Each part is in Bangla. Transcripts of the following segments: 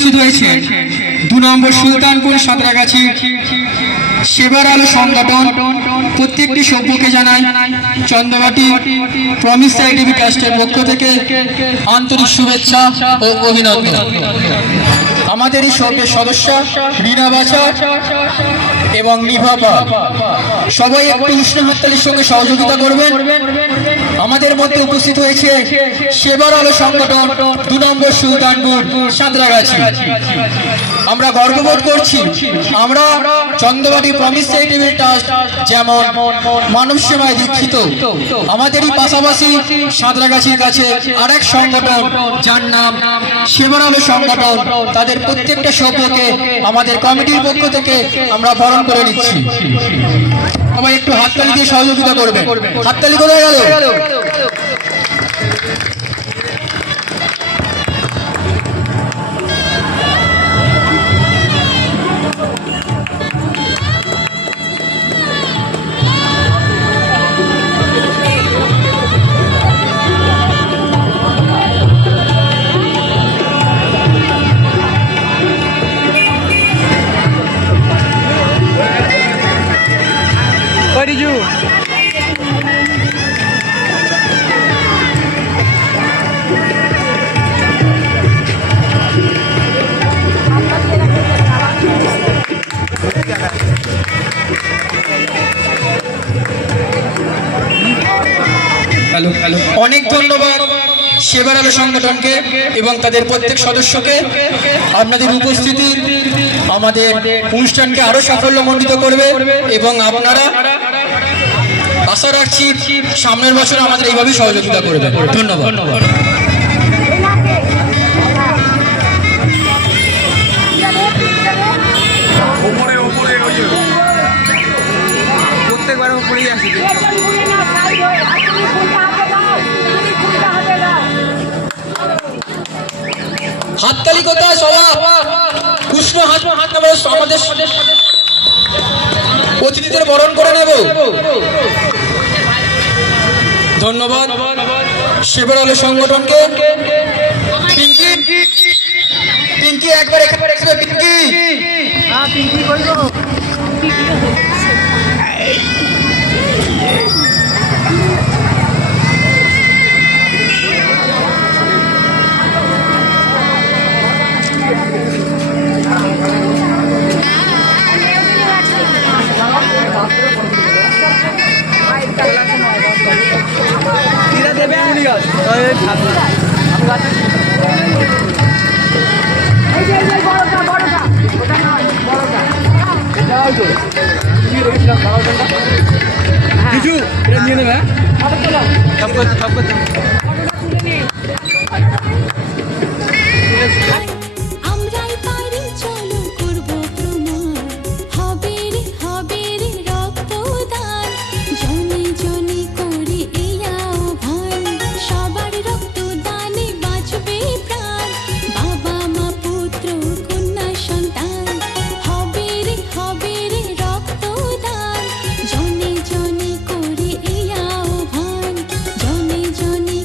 উপস্থিত হয়েছে 2 নম্বর সুলতানপুর সাঁতরাগাছি সেবার আলো সংগঠন। প্রত্যেকটি সভ্যকে জানাই চন্দ্রবাটি প্রমিস চারিটেবল ট্রাস্টের পক্ষ থেকে আন্তরিক শুভেচ্ছা ও অভিনন্দন। আমাদের এই সভ্যের সদস্য রীনা বাছা এবং নিভাপা সবাই একটু উষ্ণ হাততালির সঙ্গে সহযোগিতা করবেন। আমাদের মধ্যে উপস্থিত হয়েছে সেবার আলো সংগঠন 2 নম্বর সুলতানপুর সাঁতরাগাছি। আমরা গর্ববোধ করছি আমরা চন্দ্রবাটি প্রমিস চ্যারিটেবল ট্রাস্ট যেমন মানব সেবায় দীক্ষিত, আমাদেরই পাশাপাশি সাঁতরাগাছির কাছে আরেক সংগঠন যার নাম সেবার আলো সংগঠন, তাদের প্রত্যেকটা সভ্যকে আমাদের কমিটির পক্ষ থেকে আমরা বরণ করে নিচ্ছি। সবাই একটু হাততালি দিয়ে সহযোগিতা করবে। হাততালি কোথায় গেল? What did you? অনেক ধন্যবাদ সেবার আলো সংগঠনকে এবং তাদের প্রত্যেক সদস্যকে। আপনাদের উপস্থিতি আমাদের অনুষ্ঠানকে আরো সাফল্যমণ্ডিত করবে এবং আপনারা আশা রাখছি সামনের বছর আমাদের এইভাবে সহযোগিতা করবে। ধন্যবাদ। প্রত্যেকবার উপরেই আসি। হাততালি কোথায় সবাই? উষ্ণ হাত আমাদের অতিথিদের বরণ করে নেব। ধন্যবাদ সেবার আলো সংগঠনকে। পিঙ্কি একবার এখানে পিঙ্কি। জনে জনে করে এই আহ্বান, জনে জনে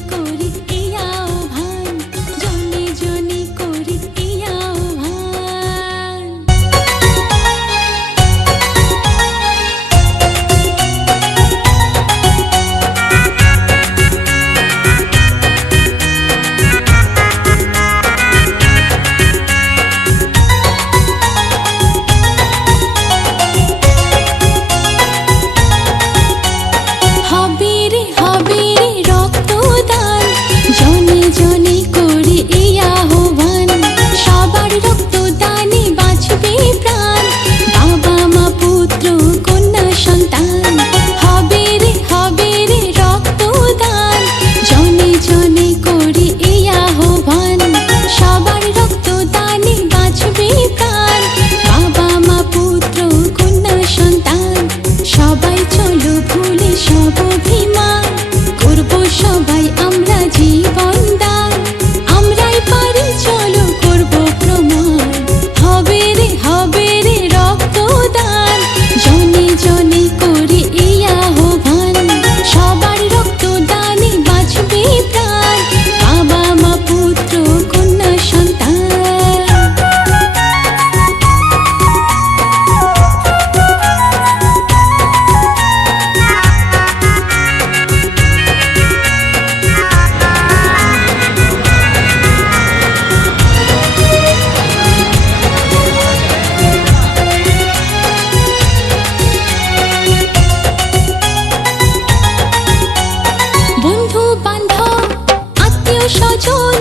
স্বজন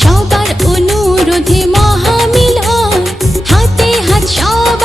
সবার অনুরোধে মহামিলন হাতে হাত সব